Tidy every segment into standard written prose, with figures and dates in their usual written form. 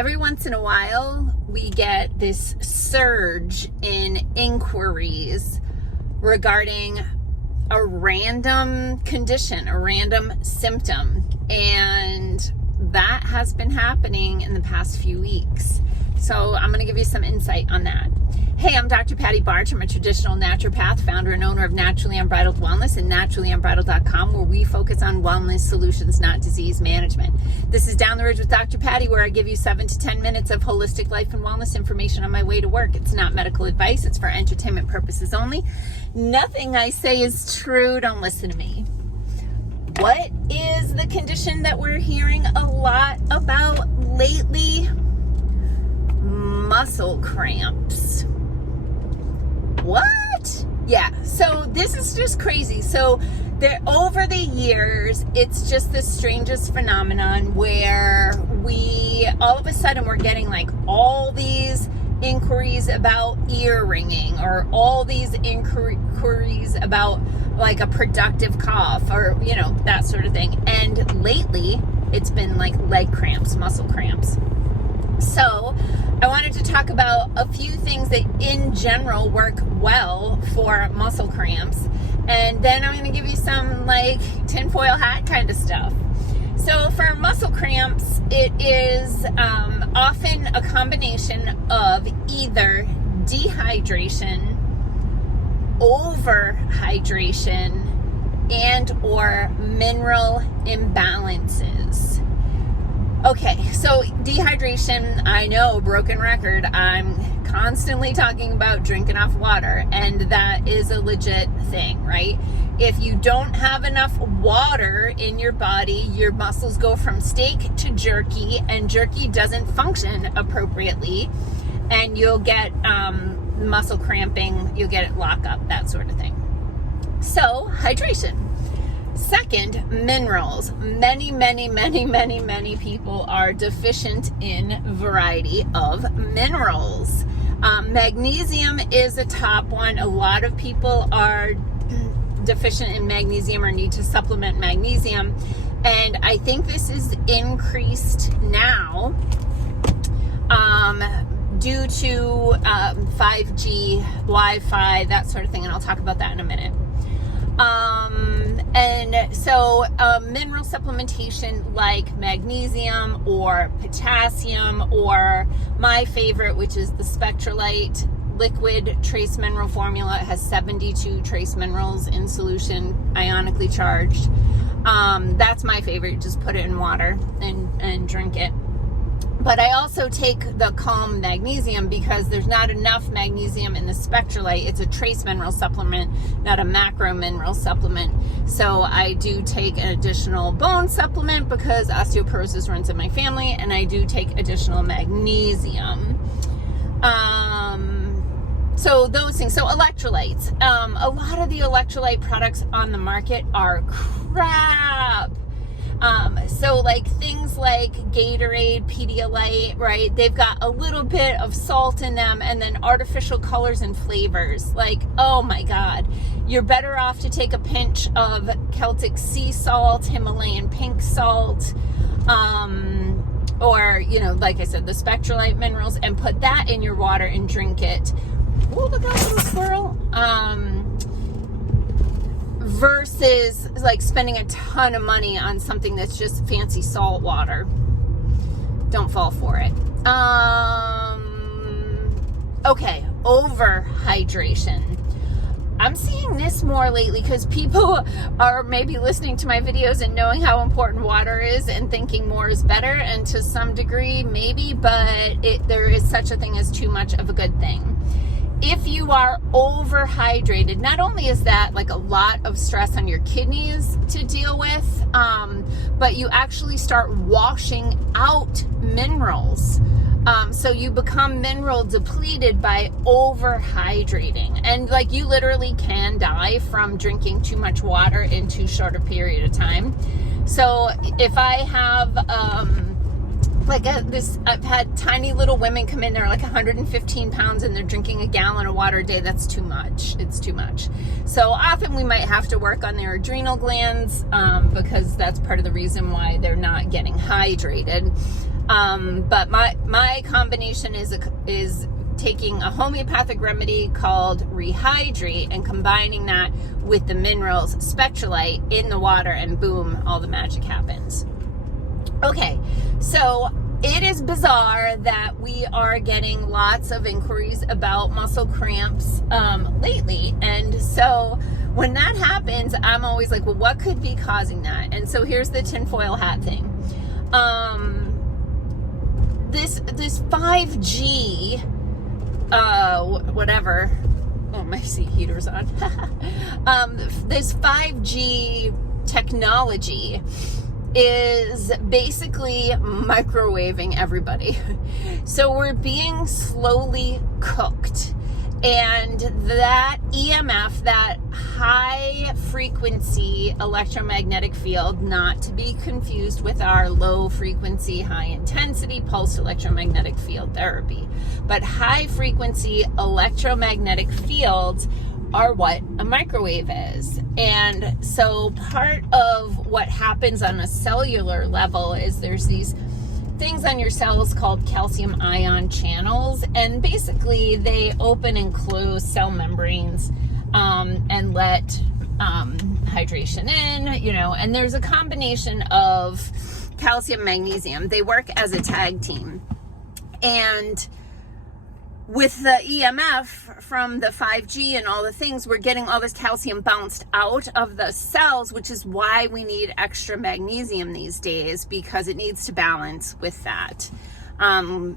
Every once in a while, we get this surge in inquiries regarding a random condition, a random symptom. And that has been happening in the past few weeks. So I'm going to give you some insight on that. Hey, I'm Dr. Patty Barch. I'm a traditional naturopath, founder and owner of Naturally Unbridled Wellness and naturallyunbridled.com, where we focus on wellness solutions, not disease management. This is Down the Ridge with Dr. Patty, where I give you 7 to 10 minutes of holistic life and wellness information on my way to work. It's not medical advice. It's for entertainment purposes only. Nothing I say is true. Don't listen to me. What is the condition that we're hearing a lot about lately? Muscle cramps. What? Yeah, so this is just crazy. So over the years, it's just the strangest phenomenon where all of a sudden we're getting like all these inquiries about ear ringing, or all these inquiries about like a productive cough, or that sort of thing. And lately it's been like leg cramps, muscle cramps. So I wanted to talk about a few things that in general work well for muscle cramps. And then I'm going to give you some like tinfoil hat kind of stuff. So for muscle cramps, it is often a combination of either dehydration, overhydration, and or mineral imbalances. Okay, so dehydration, I know, broken record, I'm constantly talking about drinking enough water, and that is a legit thing, right? If you don't have enough water in your body, your muscles go from steak to jerky, and jerky doesn't function appropriately, and you'll get muscle cramping, you'll get it lock up, that sort of thing. So, hydration. Second, minerals. Many people are deficient in a variety of minerals. Magnesium is a top one. A lot of people are deficient in magnesium or need to supplement magnesium. And I think this is increased now due to 5G, Wi-Fi, that sort of thing. And I'll talk about that in a minute. And so mineral supplementation like magnesium or potassium, or my favorite, which is the Spectralite liquid trace mineral formula. It has 72 trace minerals in solution, ionically charged. That's my favorite. Just put it in water and drink it. But I also take the Calm Magnesium because there's not enough magnesium in the Spectralite. It's a trace mineral supplement, not a macro mineral supplement. So I do take an additional bone supplement because osteoporosis runs in my family, and I do take additional magnesium. So those things. So electrolytes. A lot of the electrolyte products on the market are crap. So like things like Gatorade, Pedialyte, right? They've got a little bit of salt in them, and then artificial colors and flavors. Like, oh my God, you're better off to take a pinch of Celtic sea salt, Himalayan pink salt, or, like I said, the Spectralite minerals, and put that in your water and drink it. Oh, look at that little squirrel. Versus like spending a ton of money on something that's just fancy salt water. Don't fall for it. Okay, overhydration. I'm seeing this more lately because people are maybe listening to my videos and knowing how important water is and thinking more is better, and to some degree maybe, but there is such a thing as too much of a good thing. If you are overhydrated, not only is that like a lot of stress on your kidneys to deal with, but you actually start washing out minerals. So you become mineral depleted by overhydrating. And like you literally can die from drinking too much water in too short a period of time. So if I have I've had tiny little women come in, they're like 115 pounds and they're drinking a gallon of water a day. That's too much. It's too much. So often we might have to work on their adrenal glands because that's part of the reason why they're not getting hydrated. But my combination is taking a homeopathic remedy called Rehydrate and combining that with the minerals Spectralite in the water, and boom, all the magic happens. Okay, so it is bizarre that we are getting lots of inquiries about muscle cramps lately. And so when that happens, I'm always like, well, what could be causing that? And so here's the tinfoil hat thing. This 5G, whatever. Oh, my seat heater's on. This 5G technology is basically microwaving everybody. So we're being slowly cooked. And that EMF, that high frequency electromagnetic field, not to be confused with our low frequency, high intensity pulsed electromagnetic field therapy, but high frequency electromagnetic fields are what a microwave is. And so part of what happens on a cellular level is there's these things on your cells called calcium ion channels, and basically they open and close cell membranes and let hydration in, and there's a combination of calcium, magnesium. They work as a tag team. And with the EMF from the 5G and all the things, we're getting all this calcium bounced out of the cells, which is why we need extra magnesium these days, because it needs to balance with that.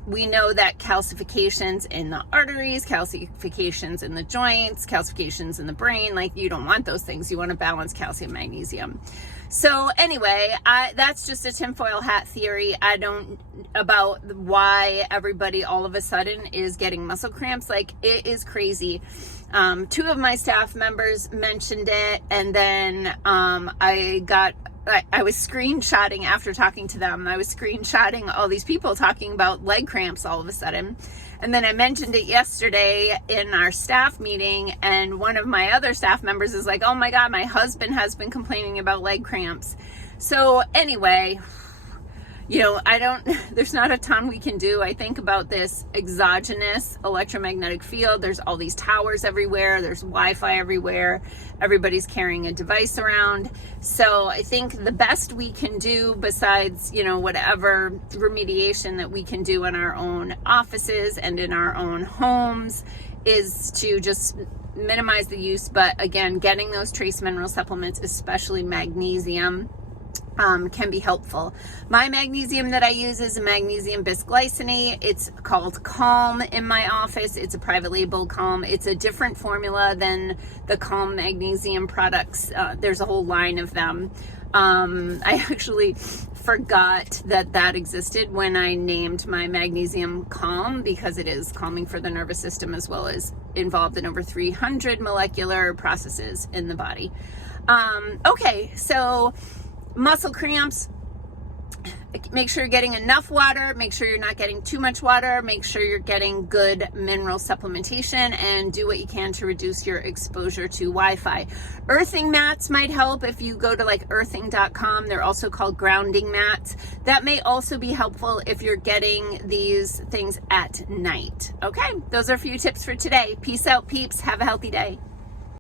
We know that calcifications in the arteries, calcifications in the joints, calcifications in the brain, like you don't want those things. You want to balance calcium, magnesium. So anyway, that's just a tinfoil hat theory. I don't about why everybody all of a sudden is getting muscle cramps. Like, it is crazy. 2 of my staff members mentioned it, and then I was screenshotting after talking to them. I was screenshotting all these people talking about leg cramps all of a sudden. And then I mentioned it yesterday in our staff meeting, and one of my other staff members is like, oh my God, my husband has been complaining about leg cramps. So anyway, there's not a ton we can do. I think about this exogenous electromagnetic field. There's all these towers everywhere. There's Wi-Fi everywhere. Everybody's carrying a device around. So I think the best we can do, besides, whatever remediation that we can do in our own offices and in our own homes, is to just minimize the use. But again, getting those trace mineral supplements, especially magnesium, can be helpful. My magnesium that I use is a magnesium bisglycinate. It's called Calm in my office. It's a private label Calm. It's a different formula than the Calm magnesium products. There's a whole line of them. I actually forgot that existed when I named my magnesium Calm, because it is calming for the nervous system as well as involved in over 300 molecular processes in the body. Okay, so muscle cramps, make sure you're getting enough water, make sure you're not getting too much water, make sure you're getting good mineral supplementation, and do what you can to reduce your exposure to Wi-Fi. Earthing mats might help if you go to like earthing.com. They're also called grounding mats. That may also be helpful if you're getting these things at night. Okay, those are a few tips for today. Peace out, peeps. Have a healthy day.